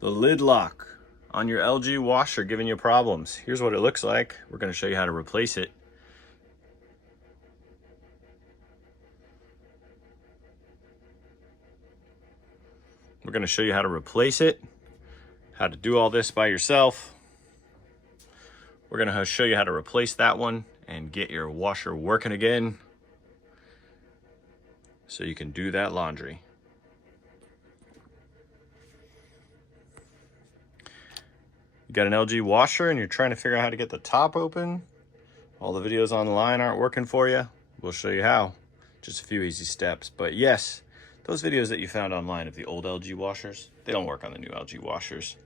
The lid lock on your LG washer giving you problems. Here's what it looks like. We're going to show you how to replace it. We're going to show you how to replace it, how to do all this by yourself. We're going to show you how to replace that one and get your washer working again so you can do that laundry. You got an LG washer and you're trying to figure out how to get the top open. All the videos online aren't working for you. We'll show you how. Just a few easy steps. But yes, those videos that you found online of the old LG washers, they don't work on the new LG washers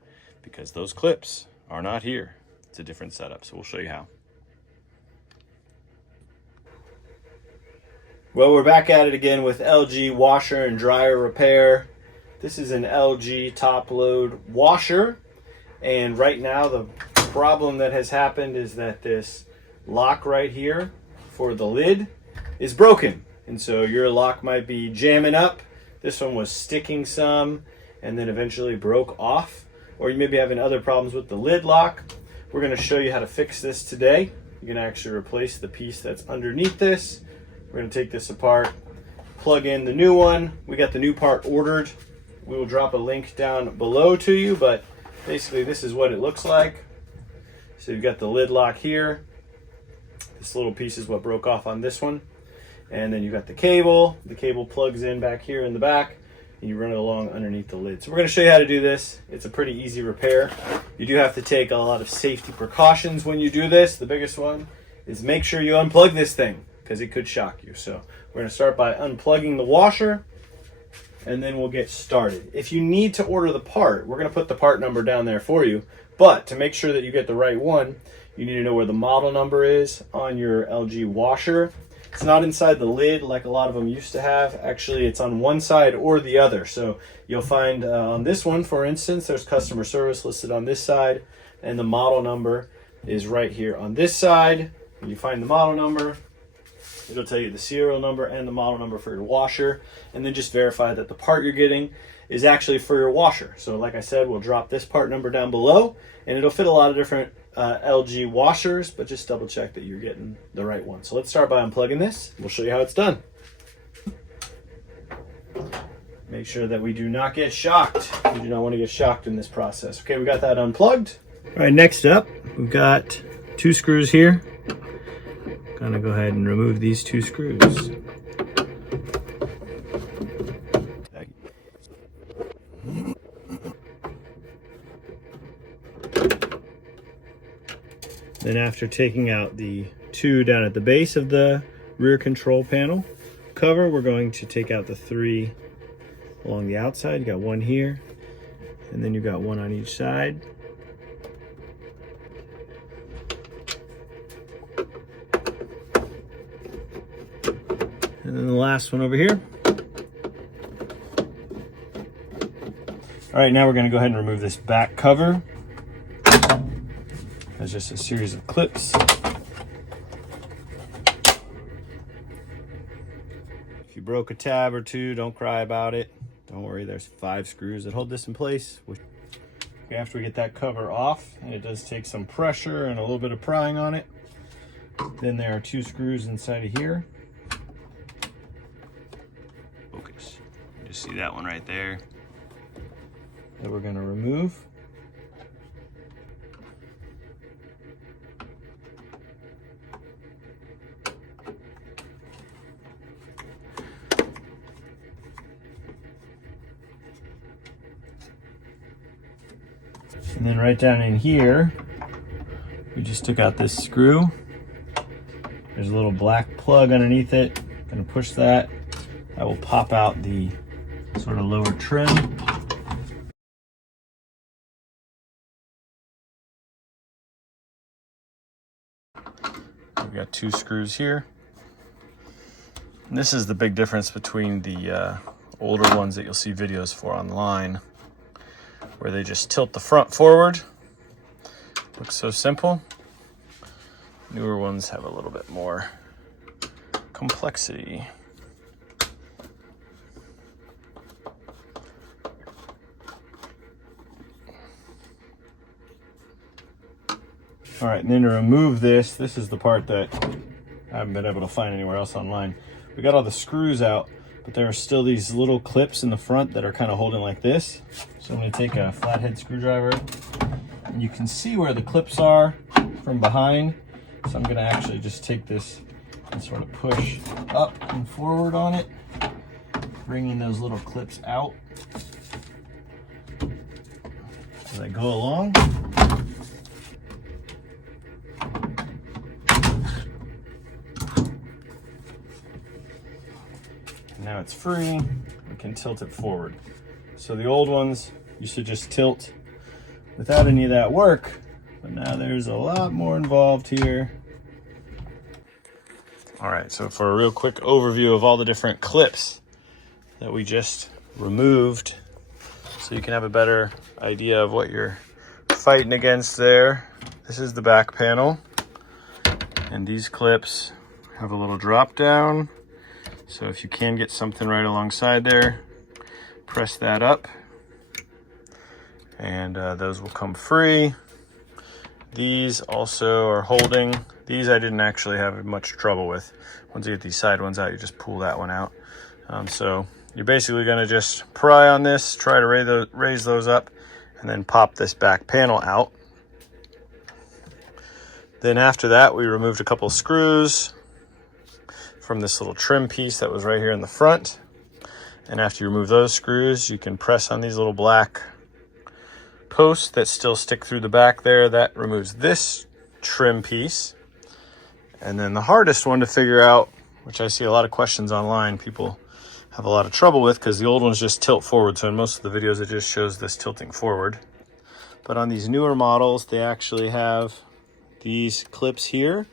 because those clips are not here. It's a different setup, so we'll show you how. Well, we're back at it again with LG washer and dryer repair. This is an LG top load washer. And right now the problem that has happened is that this lock right here for the lid is broken. And so your lock might be jamming up. This one was sticking some and then eventually broke off. Or you may be having other problems with the lid lock. We're going to show you how to fix this today. You can actually replace the piece that's underneath this. We're going to take this apart, plug in the new one. We got the new part ordered. We will drop a link down below to you, but basically this is what it looks like. So you've got the lid lock here. This little piece is what broke off on this one. And then you've got the cable. The cable plugs in back here in the back and you run it along underneath the lid. So we're going to show you how to do this. It's a pretty easy repair. You do have to take a lot of safety precautions when you do this. The biggest one is make sure you unplug this thing because it could shock you. So we're going to start by unplugging the washer and then we'll get started. If you need to order the part, we're going to put the part number down there for you. But to make sure that you get the right one, you need to know where the model number is on your LG washer. It's not inside the lid like a lot of them used to have. Actually, it's on one side or the other. So you'll find on this one, for instance, there's customer service listed on this side, and the model number is right here on this side. When you find the model number, it'll tell you the serial number and the model number for your washer, and then just verify that the part you're getting is actually for your washer. So like I said, we'll drop this part number down below, and it'll fit a lot of different LG washers, but just double check that you're getting the right one. So let's start by unplugging this. We'll show you how it's done. Make sure that we do not get shocked. We do not want to get shocked in this process. Okay, we got that unplugged. All right, next up, we've got 2 screws here. Gonna go ahead and remove these 2 screws. Then after taking out the 2 down at the base of the rear control panel cover, we're going to take out the 3 along the outside. You got 1 here, and then you got 1 on each side. And then the last one over here. All right, now we're going to go ahead and remove this back cover. There's just a series of clips. If you broke a tab or 2, don't cry about it. Don't worry, there's 5 screws that hold this in place. After we get that cover off, and it does take some pressure and a little bit of prying on it, then there are 2 screws inside of here. Focus. You just see that one right there that we're going to remove. And then right down in here, we just took out this screw. There's a little black plug underneath it. Gonna push that. That will pop out the sort of lower trim. We've got 2 screws here. And this is the big difference between the older ones that you'll see videos for online, where they just tilt the front forward. Looks so simple. Newer ones have a little bit more complexity. All right, and then to remove this, this is the part that I haven't been able to find anywhere else online. We got all the screws out, but there are still these little clips in the front that are kind of holding like this. So I'm going to take a flathead screwdriver, and you can see where the clips are from behind. So I'm going to actually just take this and sort of push up and forward on it, bringing those little clips out as I go along. Now it's free, we can tilt it forward. So the old ones used to just tilt without any of that work, but now there's a lot more involved here. All right, so for a real quick overview of all the different clips that we just removed, so you can have a better idea of what you're fighting against there. This is the back panel, and these clips have a little drop down. So if you can get something right alongside there, press that up, and those will come free. These also are holding. These I didn't actually have much trouble with. Once you get these side ones out, you just pull that one out. So you're basically going to just pry on this, try to raise those up, and then pop this back panel out. Then after that, we removed a couple screws from this little trim piece that was right here in the front. And after you remove those screws, you can press on these little black posts that still stick through the back there. That removes this trim piece. And then the hardest one to figure out, which I see a lot of questions online, people have a lot of trouble with, because the old ones just tilt forward. So in most of the videos, it just shows this tilting forward. But on these newer models, they actually have these clips here,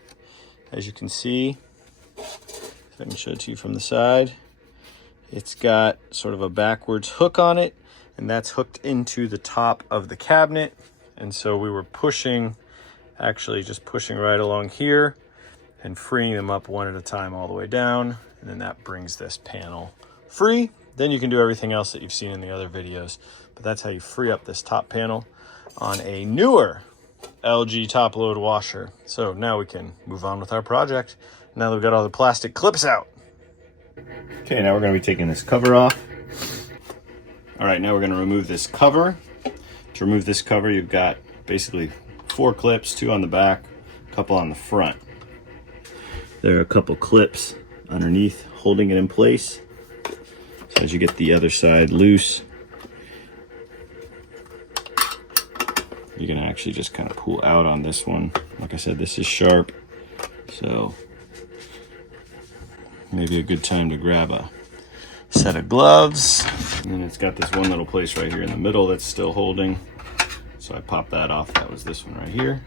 as you can see. If I can show it to you from the side, it's got sort of a backwards hook on it, and that's hooked into the top of the cabinet. And so we were pushing, actually just pushing right along here and freeing them up one at a time all the way down. And then that brings this panel free. Then you can do everything else that you've seen in the other videos. But that's how you free up this top panel on a newer LG top load washer. So now we can move on with our project. Now that we've got all the plastic clips out. Okay, now we're going to be taking this cover off. All right, now we're going to remove this cover. To remove this cover, you've got basically 4 clips, 2 on the back, a couple on the front. There are a couple clips underneath holding it in place. So as you get the other side loose, you can actually just kind of pull out on this one. Like I said, this is sharp, so maybe a good time to grab a set of gloves. And then it's got this one little place right here in the middle that's still holding. So I pop that off. That was this one right here.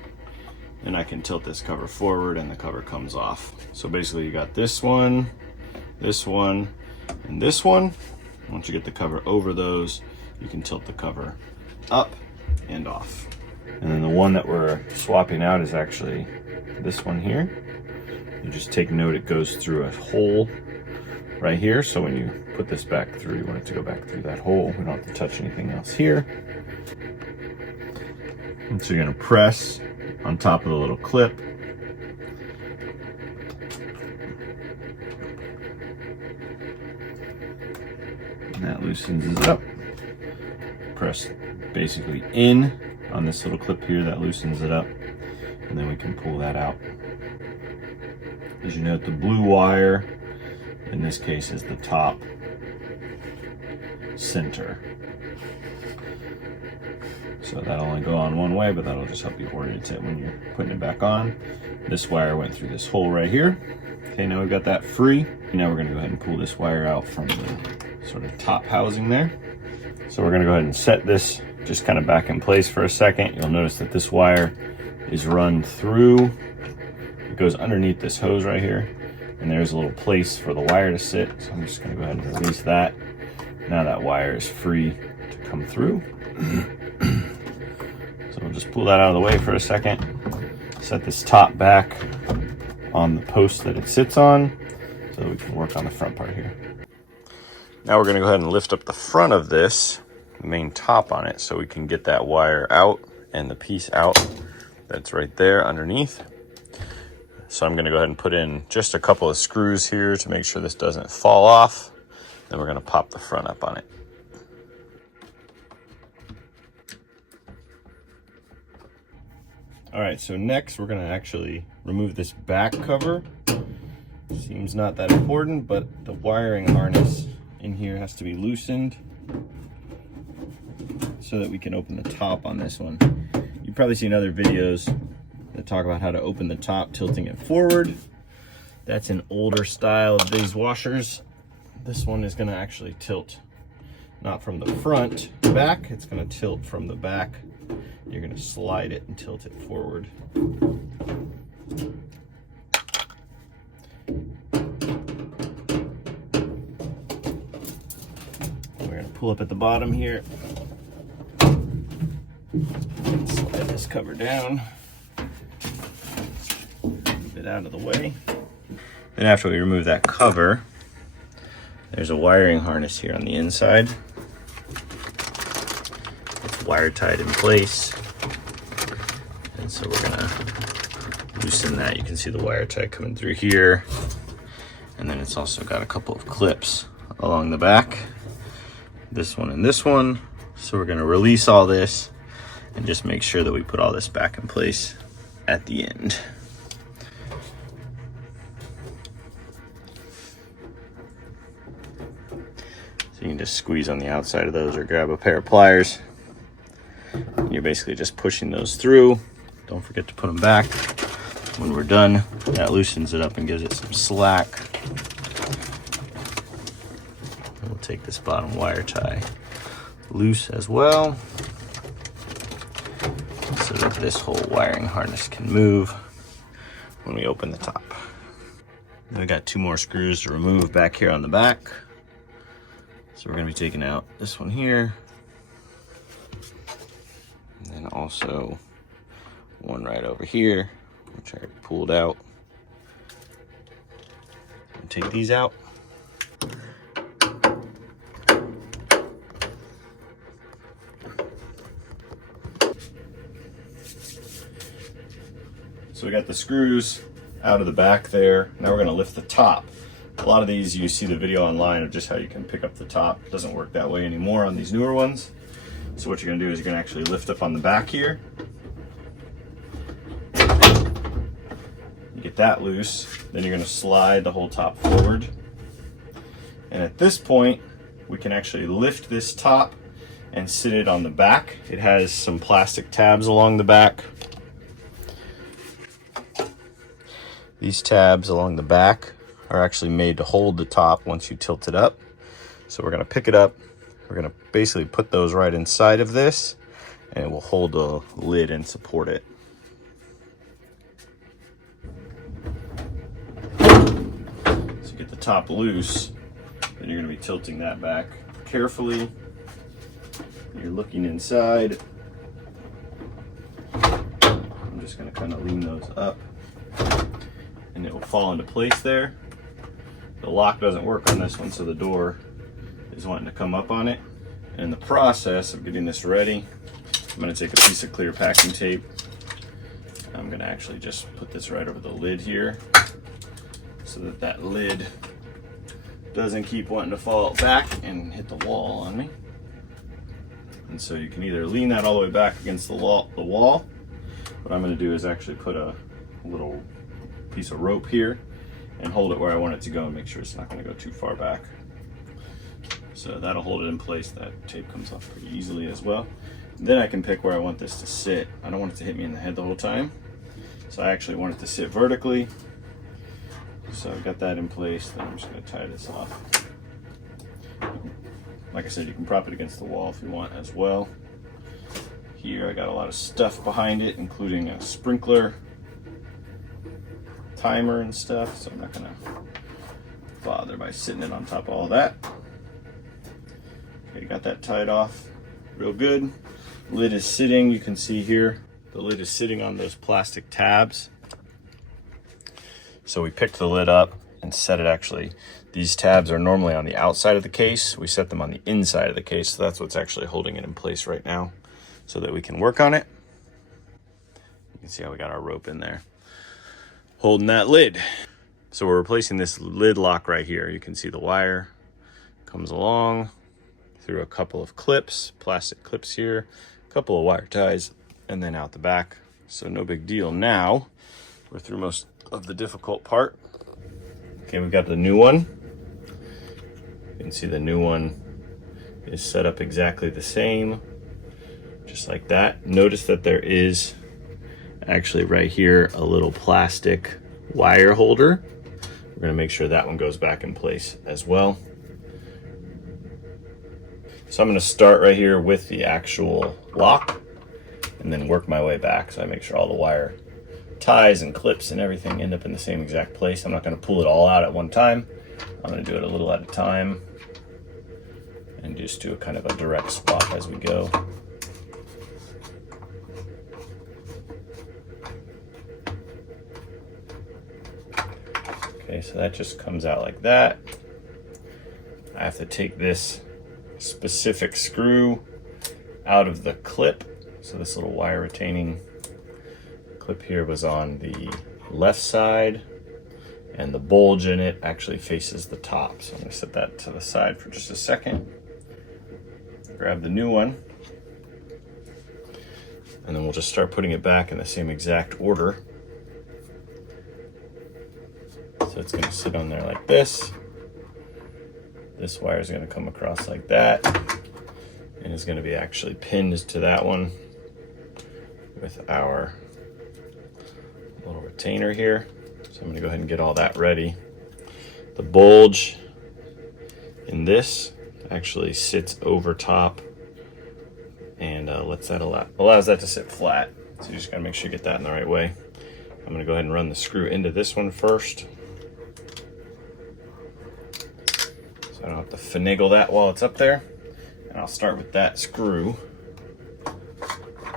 And I can tilt this cover forward and the cover comes off. So basically you got this one, and this one. Once you get the cover over those, you can tilt the cover up and off. And then the one that we're swapping out is actually this one here. You just take note, it goes through a hole right here. So when you put this back through, you want it to go back through that hole. We don't have to touch anything else here. And so you're gonna press on top of the little clip. And that loosens it up. Press basically in on this little clip here, that loosens it up. And then we can pull that out. As you note, the blue wire, in this case, is the top center. So that'll only go on one way, but that'll just help you orient it when you're putting it back on. This wire went through this hole right here. Okay, now we've got that free. Now we're gonna go ahead and pull this wire out from the sort of top housing there. So we're gonna go ahead and set this just kind of back in place for a second. You'll notice that this wire is run through. It goes underneath this hose right here, and there's a little place for the wire to sit. So I'm just gonna go ahead and release that. Now that wire is free to come through. So we'll just pull that out of the way for a second. Set this top back on the post that it sits on so that we can work on the front part here. Now we're gonna go ahead and lift up the front of this, the main top on it, so we can get that wire out and the piece out that's right there underneath. So I'm going to go ahead and put in just a couple of screws here to make sure this doesn't fall off. Then we're going to pop the front up on it. All right, so next we're going to actually remove this back cover. Seems not that important, but the wiring harness in here has to be loosened so that we can open the top on this one. You've probably seen other videos that talk about how to open the top, tilting it forward. That's an older style of these washers. This one is going to actually tilt not from the front to back, it's going to tilt from the back. You're going to slide it and tilt it forward. We're going to pull up at the bottom here. Slide this cover down. Move it out of the way. Then after we remove that cover, there's a wiring harness here on the inside. It's wire tied in place. And so we're gonna loosen that. You can see the wire tie coming through here. And then it's also got a couple of clips along the back. This one and this one. So we're gonna release all this and just make sure that we put all this back in place at the end. So you can just squeeze on the outside of those or grab a pair of pliers. And you're basically just pushing those through. Don't forget to put them back. When we're done, that loosens it up and gives it some slack. And we'll take this bottom wire tie loose as well, so that this whole wiring harness can move when we open the top. Then we got two more screws to remove back here on the back. So we're going to be taking out this one here, and then also one right over here, which I already pulled out. I'll take these out. So we got the screws out of the back there. Now we're going to lift the top. A lot of these, you see the video online of just how you can pick up the top. It doesn't work that way anymore on these newer ones. So what you're going to do is you're going to actually lift up on the back here. You get that loose. Then you're going to slide the whole top forward. And at this point, we can actually lift this top and sit it on the back. It has some plastic tabs along the back. These tabs along the back are actually made to hold the top once you tilt it up. So we're going to pick it up. We're going to basically put those right inside of this, and it will hold the lid and support it. So get the top loose, then you're going to be tilting that back carefully. You're looking inside. I'm just going to kind of lean those up, and it will fall into place there. The lock doesn't work on this one, so the door is wanting to come up on it. And in the process of getting this ready, I'm going to take a piece of clear packing tape. I'm going to actually just put this right over the lid here so that that lid doesn't keep wanting to fall back and hit the wall on me. And so you can either lean that all the way back against the wall. What I'm going to do is actually put a little piece of rope here and hold it where I want it to go and make sure it's not going to go too far back. So that'll hold it in place. That tape comes off pretty easily as well. And then I can pick where I want this to sit. I don't want it to hit me in the head the whole time. So I actually want it to sit vertically. So I've got that in place. Then I'm just going to tie this off. Like I said, you can prop it against the wall if you want as well. Here I got a lot of stuff behind it, including a sprinkler, timer and stuff, so I'm not gonna bother by sitting it on top of all that. Okay, got that tied off real good. Lid is sitting, you can see here, the lid is sitting on those plastic tabs. So we picked the lid up and set it actually. These tabs are normally on the outside of the case. We set them on the inside of the case, so that's what's actually holding it in place right now so that we can work on it. can see how we got our rope in there holding that lid. So we're replacing this lid lock right here. You can see the wire comes along through a couple of clips, plastic clips here, a couple of wire ties, and then out the back. So no big deal. Now we're through most of the difficult part. Okay, we've got the new one. You can see the new one is set up exactly the same, just like that. Notice that there is actually right here a little plastic wire holder. We're going to make sure that one goes back in place as well. So I'm going to start right here with the actual lock and then work my way back, so I make sure all the wire ties and clips and everything end up in the same exact place. I'm not going to pull it all out at one time. I'm going to do it a little at a time and just do a kind of a direct swap as we go. Okay, so that just comes out like that. I have to take this specific screw out of the clip. So this little wire retaining clip here was on the left side, and the bulge in it actually faces the top. So I'm going to set that to the side for just a second. Grab the new one, and then we'll just start putting it back in the same exact order. So it's going to sit on there like this. This wire is going to come across like that, and is going to be actually pinned to that one with our little retainer here. So I'm going to go ahead and get all that ready. The bulge in this actually sits over top and allows that to sit flat. So you just got to make sure you get that in the right way. I'm going to go ahead and run the screw into this one first, so I don't have to finagle that while it's up there. And I'll start with that screw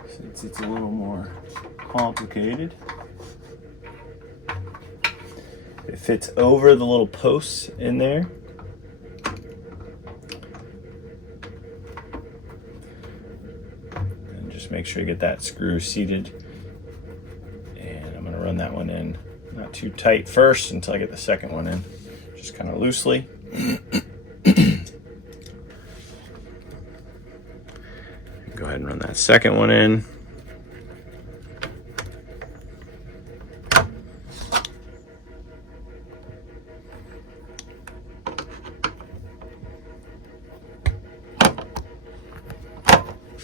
since it's a little more complicated. It fits over the little posts in there. And just make sure you get that screw seated. And I'm going to run that one in not too tight first until I get the second one in, just kind of loosely. Go ahead and run that second one in.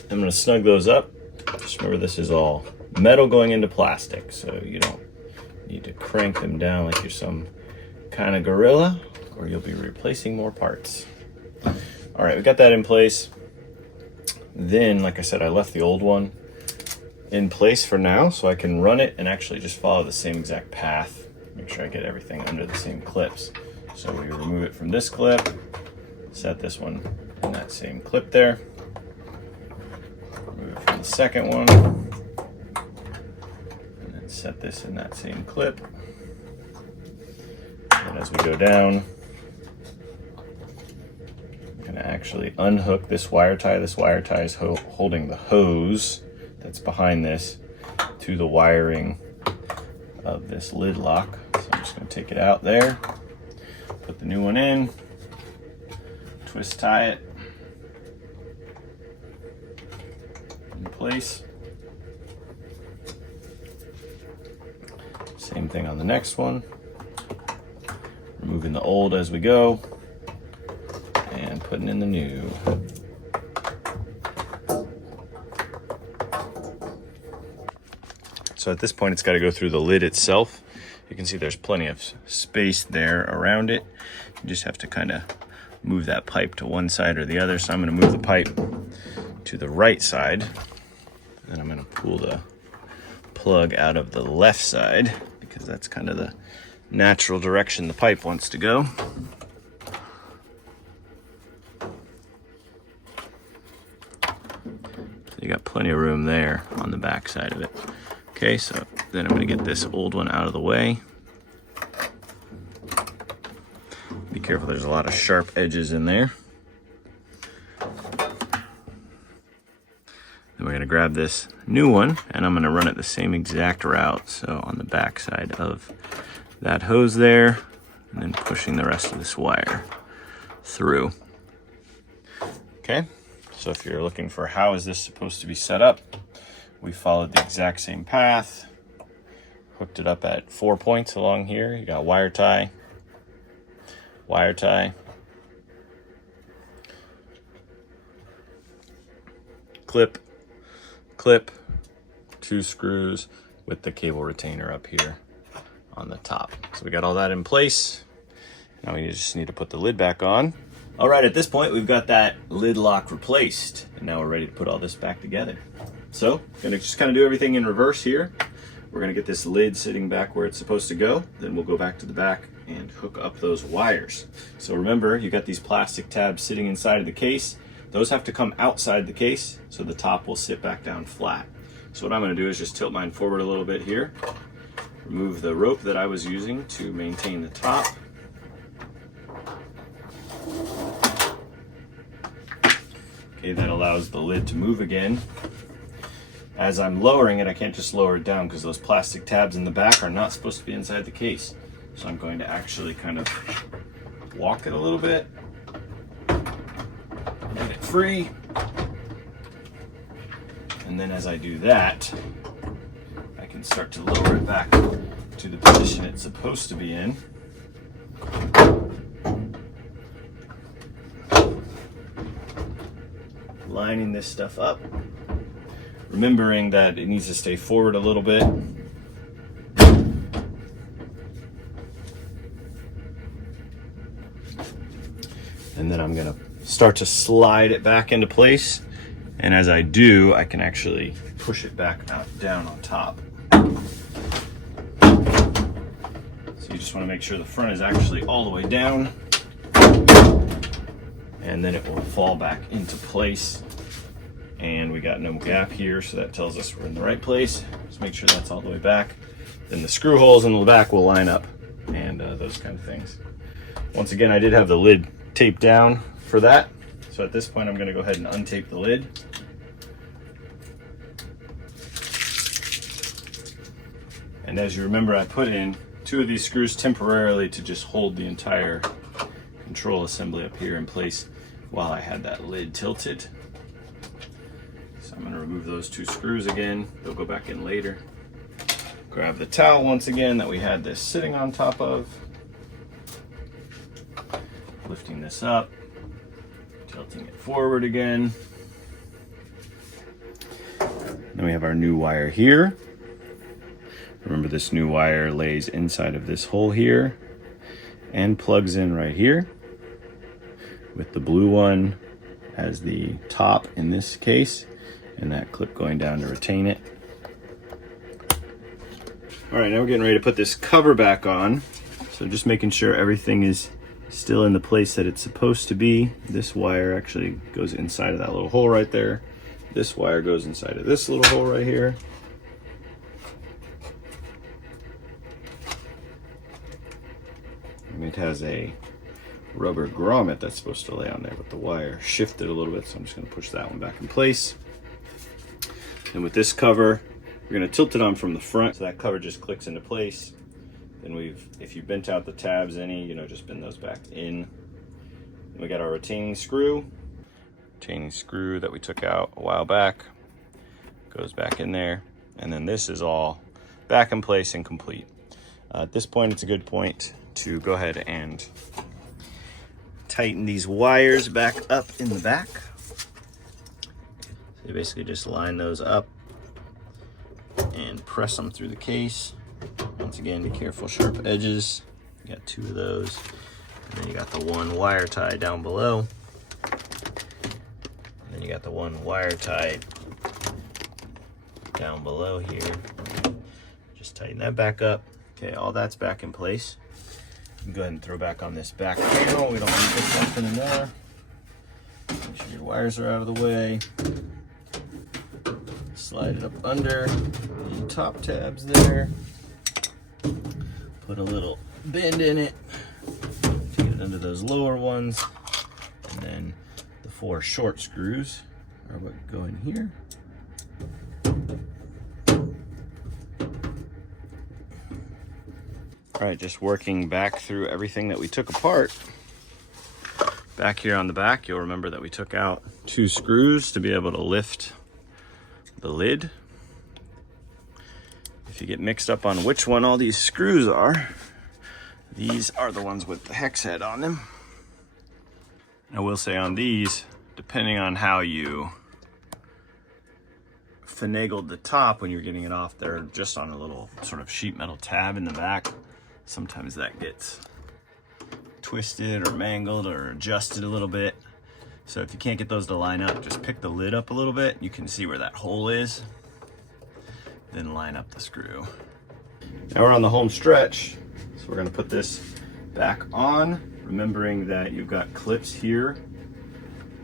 I'm going to snug those up. Just remember, this is all metal going into plastic, so you don't need to crank them down like you're some kind of gorilla, or you'll be replacing more parts. All right, we got that in place. Then, like I said, I left the old one in place for now, so I can run it and actually just follow the same exact path. Make sure I get everything under the same clips. So we remove it from this clip, set this one in that same clip there. Remove it from the second one, and then set this in that same clip. And as we go down, I'm going to actually unhook this wire tie. This wire tie is holding the hose that's behind this to the wiring of this lid lock. So I'm just going to take it out there, put the new one in, twist tie it in place. Same thing on the next one. Removing the old as we go and putting in the new. So at this point, it's got to go through the lid itself. You can see there's plenty of space there around it. You just have to kind of move that pipe to one side or the other. So I'm going to move the pipe to the right side, and I'm going to pull the plug out of the left side because that's kind of the natural direction the pipe wants to go. So you got plenty of room there on the back side of it. Okay, so then I'm going to get this old one out of the way. Be careful, there's a lot of sharp edges in there. Then we're gonna grab this new one and I'm gonna run it the same exact route. So on the back side of that hose there, and then pushing the rest of this wire through. Okay, so if you're looking for how is this supposed to be set up, we followed the exact same path, hooked it up at 4 points along here. You got wire tie, clip, clip, 2 screws with the cable retainer up here on the top. So we got all that in place. Now we just need to put the lid back on. All right, at this point, we've got that lid lock replaced, and now we're ready to put all this back together. So, gonna just kind of do everything in reverse here. We're gonna get this lid sitting back where it's supposed to go. Then we'll go back to the back and hook up those wires. So remember, you got these plastic tabs sitting inside of the case. Those have to come outside the case, so the top will sit back down flat. So what I'm gonna do is just tilt mine forward a little bit here, remove the rope that I was using to maintain the top. Okay, that allows the lid to move again. As I'm lowering it, I can't just lower it down because those plastic tabs in the back are not supposed to be inside the case. So I'm going to actually kind of walk it a little bit, get it free. And then as I do that, I can start to lower it back to the position it's supposed to be in. Lining this stuff up, remembering that it needs to stay forward a little bit. And then I'm gonna start to slide it back into place. And as I do, I can actually push it back out down on top. So you just wanna make sure the front is actually all the way down. And then it will fall back into place. And we got no gap here, so that tells us we're in the right place. Just make sure that's all the way back. Then the screw holes in the back will line up and those kind of things. Once again, I did have the lid taped down for that. So at this point, I'm gonna go ahead and untape the lid. And as you remember, I put in 2 of these screws temporarily to just hold the entire control assembly up here in place while I had that lid tilted. So I'm going to remove those 2 screws again. They'll go back in later. Grab the towel once again that we had this sitting on top of. Lifting this up, tilting it forward again. Then we have our new wire here. Remember, this new wire lays inside of this hole here and plugs in right here, with the blue one as the top in this case, and that clip going down to retain it. All right, now we're getting ready to put this cover back on. So just making sure everything is still in the place that it's supposed to be. This wire actually goes inside of that little hole right there. This wire goes inside of this little hole right here. And it has a rubber grommet that's supposed to lay on there, but the wire shifted a little bit, so I'm just going to push that one back in place. And with this cover, we're going to tilt it on from the front, so that cover just clicks into place. Then if you bent out the tabs any, just bend those back in. And we got our retaining screw that we took out a while back, goes back in there, and then this is all back in place and complete. At this point, it's a good point to go ahead and tighten these wires back up in the back. So you basically just line those up and press them through the case. Once again, be careful, sharp edges. You got 2 of those. And then you got the one wire tie down below. And then you got the one wire tie down below here. Just tighten that back up. Okay, all that's back in place. You can go ahead and throw back on this back panel. We don't need this stuff anymore. Make sure your wires are out of the way. Slide it up under the top tabs there. Put a little bend in it to get it under those lower ones. And then the 4 short screws are what go in here. All right, just working back through everything that we took apart. Back here on the back, you'll remember that we took out 2 screws to be able to lift the lid. If you get mixed up on which one all these screws are, these are the ones with the hex head on them. I will say on these, depending on how you finagled the top when you're getting it off, they're just on a little sort of sheet metal tab in the back. Sometimes that gets twisted or mangled or adjusted a little bit. So if you can't get those to line up, just pick the lid up a little bit. You can see where that hole is. Then line up the screw. Now we're on the home stretch. So we're gonna put this back on, remembering that you've got clips here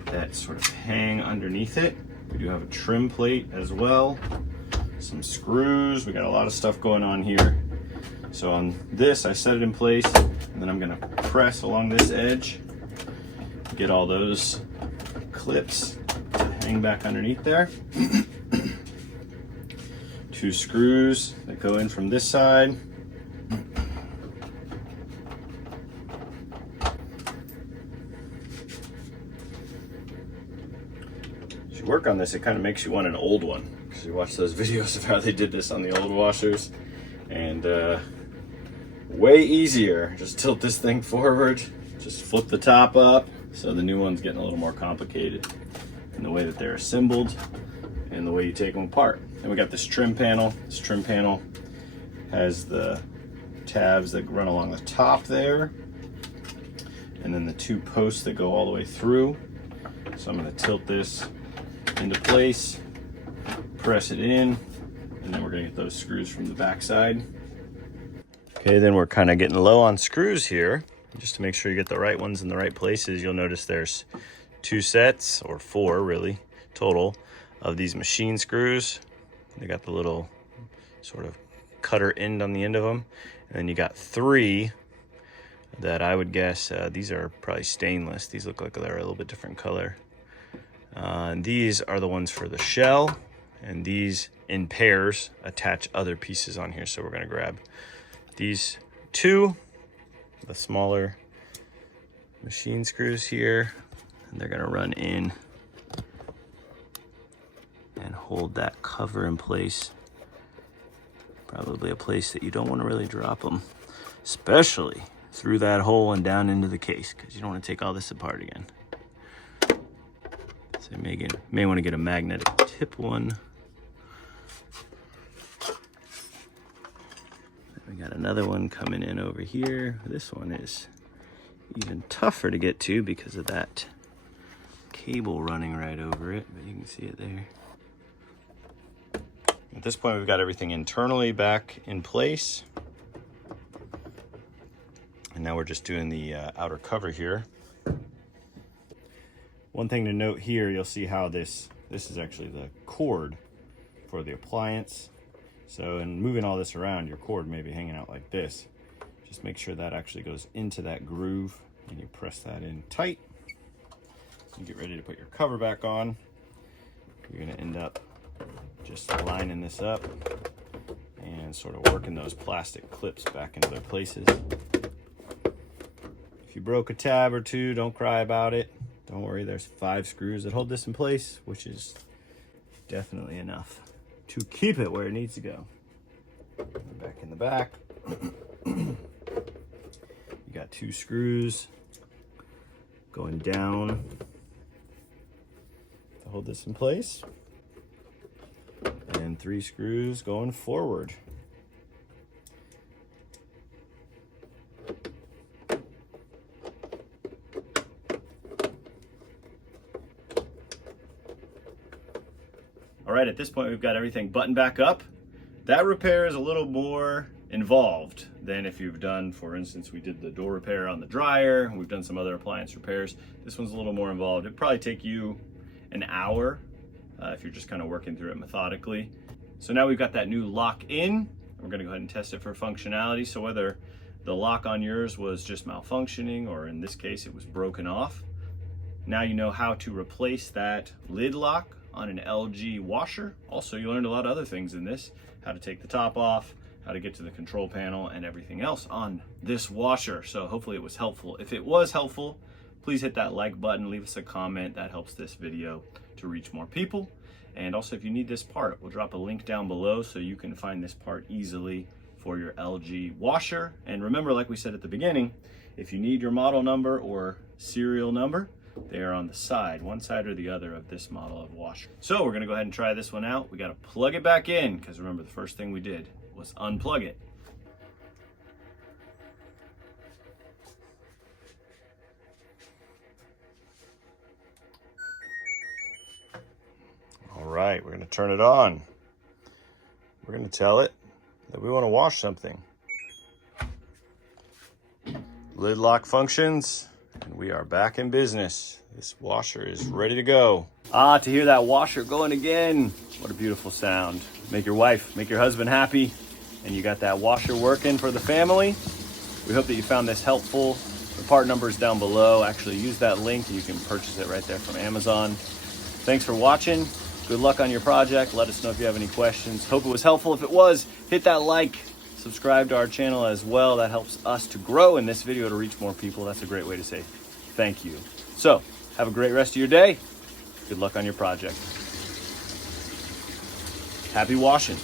that sort of hang underneath it. We do have a trim plate as well, some screws. We got a lot of stuff going on here. So on this, I set it in place, and then I'm gonna press along this edge, get all those clips to hang back underneath there. 2 screws that go in from this side. As you work on this, it kind of makes you want an old one, because you watch those videos of how they did this on the old washers, and way easier. Just tilt this thing forward, just flip the top up. So the new one's getting a little more complicated in the way that they're assembled and the way you take them apart. And we got this trim panel. This trim panel has the tabs that run along the top there, and then the 2 posts that go all the way through. So I'm going to tilt this into place, press it in, and then we're going to get those screws from the back side. Okay, then we're kind of getting low on screws here. Just to make sure you get the right ones in the right places, you'll notice there's 2 sets, or 4 really, total, of these machine screws. They got the little sort of cutter end on the end of them. And then you got 3 that I would guess, these are probably stainless. These look like they're a little bit different color. And these are the ones for the shell. And these in pairs attach other pieces on here. So we're gonna grab these 2, the smaller machine screws here, and they're gonna run in and hold that cover in place. Probably a place that you don't want to really drop them, especially through that hole and down into the case, because you don't want to take all this apart again. So you may want to get a magnetic tip one. We got another one coming in over here. This one is even tougher to get to because of that cable running right over it, but you can see it there. At this point, we've got everything internally back in place. And now we're just doing the outer cover here. One thing to note here, you'll see how this is actually the cord for the appliance. So in moving all this around, your cord may be hanging out like this. Just make sure that actually goes into that groove, and you press that in tight. You get ready to put your cover back on. You're gonna end up just lining this up and sort of working those plastic clips back into their places. If you broke a tab or 2, don't cry about it. Don't worry, there's 5 screws that hold this in place, which is definitely enough to keep it where it needs to go. Back in the back. You got 2 screws going down to hold this in place, and 3 screws going forward. All right, at this point we've got everything buttoned back up. That repair is a little more involved than if you've done, for instance, we did the door repair on the dryer, we've done some other appliance repairs. This one's a little more involved. It'd probably take you an hour if you're just kind of working through it methodically. So now we've got that new lock in. We're gonna go ahead and test it for functionality. So whether the lock on yours was just malfunctioning, or in this case it was broken off, now you know how to replace that lid lock on an LG washer. Also, you learned a lot of other things in this: how to take the top off, how to get to the control panel and everything else on this washer. So hopefully it was helpful. If it was helpful, please hit that like button, leave us a comment. That helps this video to reach more people. And also, if you need this part, we'll drop a link down below so you can find this part easily for your LG washer. And remember, like we said at the beginning, if you need your model number or serial number, they are on the side, one side or the other of this model of washer. So we're gonna go ahead and try this one out. We gotta plug it back in, because remember, the first thing we did was unplug it. All right, we're gonna turn it on. We're gonna tell it that we wanna wash something. Lid lock functions, and we are back in business. This washer is ready to go. Ah, to hear that washer going again. What a beautiful sound. Make your wife, make your husband happy, and you got that washer working for the family. We hope that you found this helpful. The part number is down below. Actually, use that link. You can purchase it right there from Amazon. Thanks for watching. Good luck on your project. Let us know if you have any questions. Hope it was helpful. If it was, hit that like. Subscribe to our channel as well. That helps us to grow in this video to reach more people. That's a great way to say thank you. So, have a great rest of your day. Good luck on your project. Happy washing.